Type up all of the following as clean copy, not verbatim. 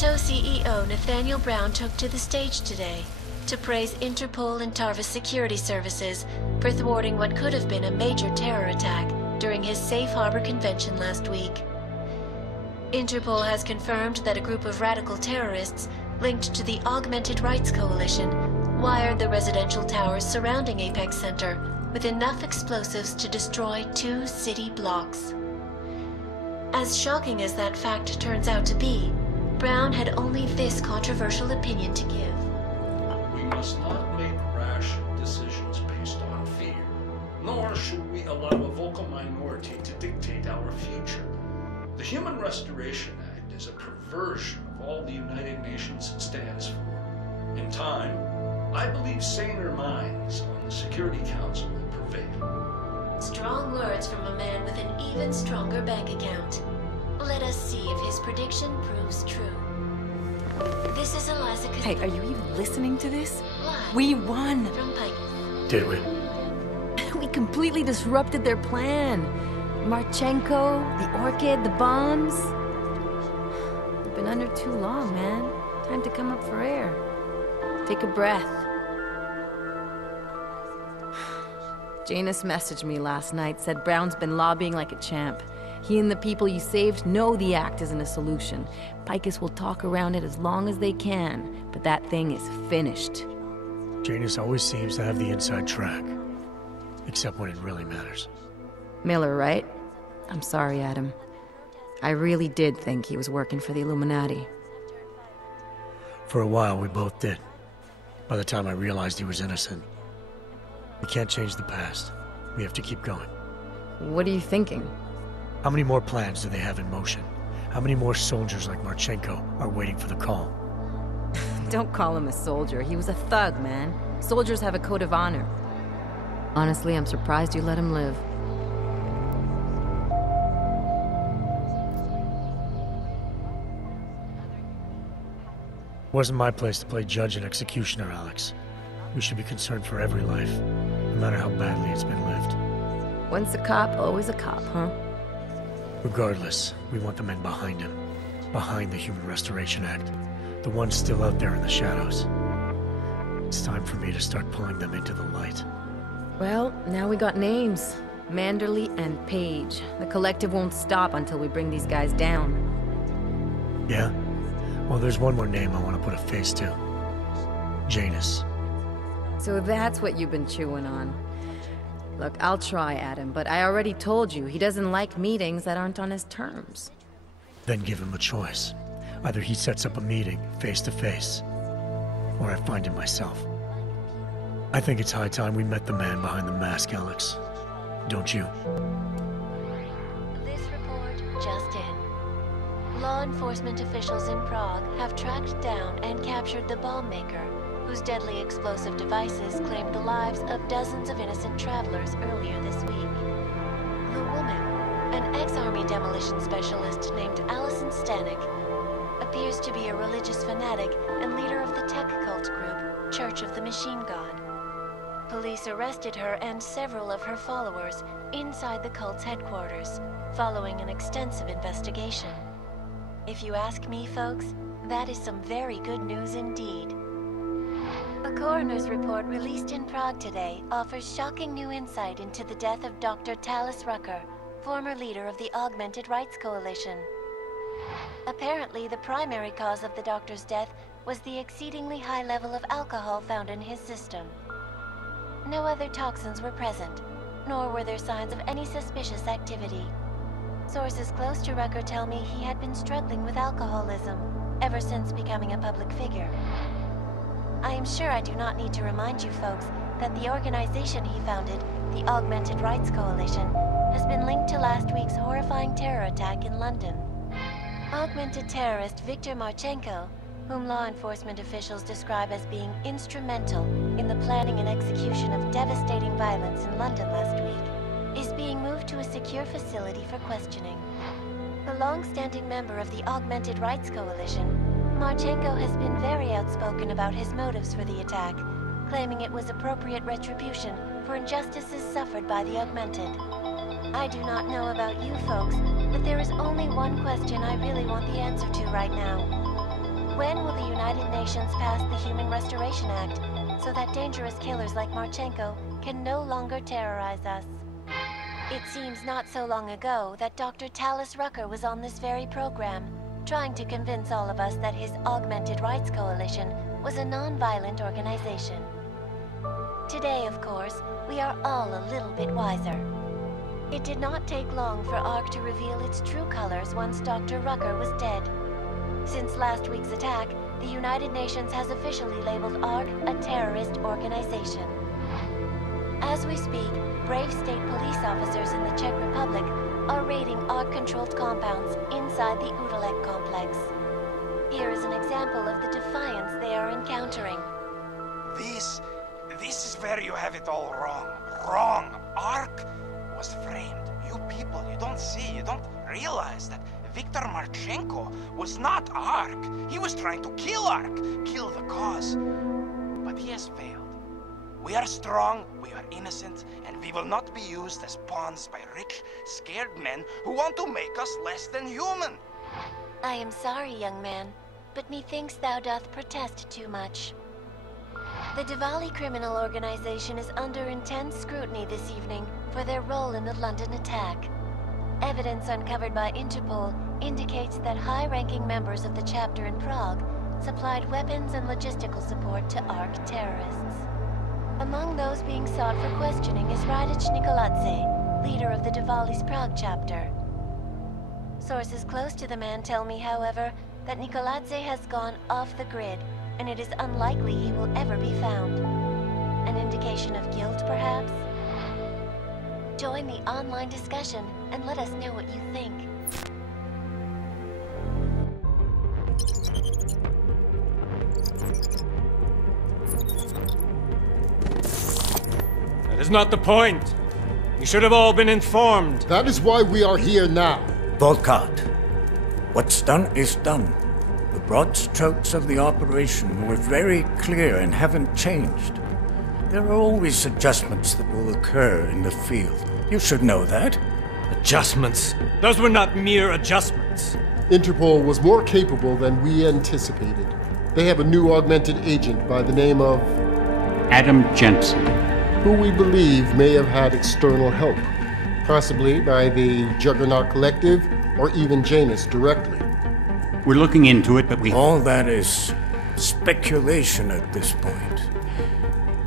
NATO CEO Nathaniel Brown took to the stage today to praise Interpol and Tarvis security services for thwarting what could have been a major terror attack during his Safe Harbor convention last week. Interpol has confirmed that a group of radical terrorists linked to the Augmented Rights Coalition wired the residential towers surrounding Apex Center with enough explosives to destroy 2 city blocks. As shocking as that fact turns out to be, Brown had only this controversial opinion to give. We must not make rash decisions based on fear, nor should we allow a vocal minority to dictate our future. The Human Restoration Act is a perversion of all the United Nations stands for. In time, I believe saner minds on the Security Council will prevail. Strong words from a man with an even stronger bank account. Let us see if his prediction proves true. This is Eliza. Hey, are you even listening to this? Live We won! from Pike. Did we? We completely disrupted their plan. Marchenko, the Orchid, the bombs. We've been under too long, man. Time to come up for air. Take a breath. Janus messaged me last night, said Brown's been lobbying like a champ. He and the people you saved know the act isn't a solution. Picus will talk around it as long as they can, but that thing is finished. Janus always seems to have the inside track. Except when it really matters. Miller, right? I'm sorry, Adam. I really did think he was working for the Illuminati. For a while, we both did. By the time I realized he was innocent. We can't change the past. We have to keep going. What are you thinking? How many more plans do they have in motion? How many more soldiers like Marchenko are waiting for the call? Don't call him a soldier. He was a thug, man. Soldiers have a code of honor. Honestly, I'm surprised you let him live. It wasn't my place to play judge and executioner, Alex. We should be concerned for every life, no matter how badly it's been lived. Once a cop, always a cop, huh? Regardless, we want the men behind him. Behind the Human Restoration Act. The ones still out there in the shadows. It's time for me to start pulling them into the light. Well, now we got names. Manderley and Page. The collective won't stop until we bring these guys down. Yeah? Well, there's one more name I want to put a face to. Janus. So that's what you've been chewing on. Look, I'll try, Adam, but I already told you, he doesn't like meetings that aren't on his terms. Then give him a choice. Either he sets up a meeting, face to face, or I find him myself. I think it's high time we met the man behind the mask, Alex. Don't you? This report just in. Law enforcement officials in Prague have tracked down and captured the bomb maker, whose deadly explosive devices claimed the lives of dozens of innocent travelers earlier this week. The woman, an ex-army demolition specialist named Allison Stanek, appears to be a religious fanatic and leader of the tech cult group, Church of the Machine God. Police arrested her and several of her followers inside the cult's headquarters, following an extensive investigation. If you ask me, folks, that is some very good news indeed. A coroner's report released in Prague today offers shocking new insight into the death of Dr. Talis Rucker, former leader of the Augmented Rights Coalition. Apparently, the primary cause of the doctor's death was the exceedingly high level of alcohol found in his system. No other toxins were present, nor were there signs of any suspicious activity. Sources close to Rucker tell me he had been struggling with alcoholism ever since becoming a public figure. I am sure I do not need to remind you folks that the organization he founded, the Augmented Rights Coalition, has been linked to last week's horrifying terror attack in London. Augmented terrorist Viktor Marchenko, whom law enforcement officials describe as being instrumental in the planning and execution of devastating violence in London last week, is being moved to a secure facility for questioning. A long-standing member of the Augmented Rights Coalition, Marchenko has been very outspoken about his motives for the attack, claiming it was appropriate retribution for injustices suffered by the Augmented. I do not know about you folks, but there is only one question I really want the answer to right now. when will the United Nations pass the Human Restoration Act so that dangerous killers like Marchenko can no longer terrorize us? It seems not so long ago that Dr. Talis Rucker was on this very program, trying to convince all of us that his Augmented Rights Coalition was a non-violent organization. Today, of course, we are all a little bit wiser. It did not take long for ARC to reveal its true colors once Dr. Rucker was dead. Since last week's attack, the United Nations has officially labeled ARC a terrorist organization. As we speak, brave state police officers in the Czech Republic are raiding ARC-controlled compounds inside the Udalek complex. Here is an example of the defiance they are encountering. This is where you have it all wrong. Wrong! ARC was framed. You people, you don't see, you don't realize that Viktor Marchenko was not ARC. He was trying to kill ARC, kill the cause. But he has failed. We are strong, we are innocent, and we will not be used as pawns by rich, scared men who want to make us less than human. I am sorry, young man, but methinks thou doth protest too much. The Diwali criminal organization is under intense scrutiny this evening for their role in the London attack. Evidence uncovered by Interpol indicates that high-ranking members of the chapter in Prague supplied weapons and logistical support to ARC terrorists. Among those being sought for questioning is Radic Nikoladze, leader of the Diwali's Prague chapter. Sources close to the man tell me, however, that Nikoladze has gone off the grid, and it is unlikely he will ever be found. An indication of guilt, perhaps? Join the online discussion and let us know what you think. That is not the point. You should have all been informed. That is why we are here now. Volkart, what's done is done. The broad strokes of the operation were very clear and haven't changed. There are always adjustments that will occur in the field. You should know that. Adjustments? Those were not mere adjustments. Interpol was more capable than we anticipated. They have a new augmented agent by the name of Adam Jensen, who we believe may have had external help, possibly by the Juggernaut Collective or even Janus directly. We're looking into it, but All that is speculation at this point.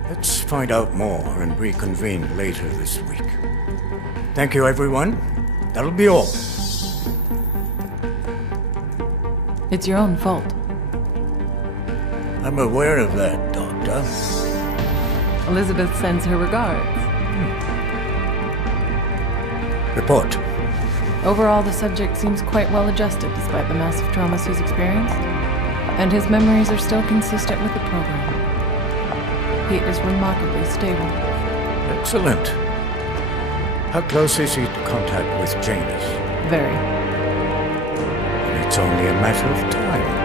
Let's find out more and reconvene later this week. Thank you, everyone. That'll be all. It's your own fault. I'm aware of that, Doctor. Elizabeth sends her regards. Report. Overall, the subject seems quite well adjusted despite the massive traumas he's experienced, and his memories are still consistent with the program. He is remarkably stable. Excellent. How close is he to contact with Janus? Very. It's only a matter of time.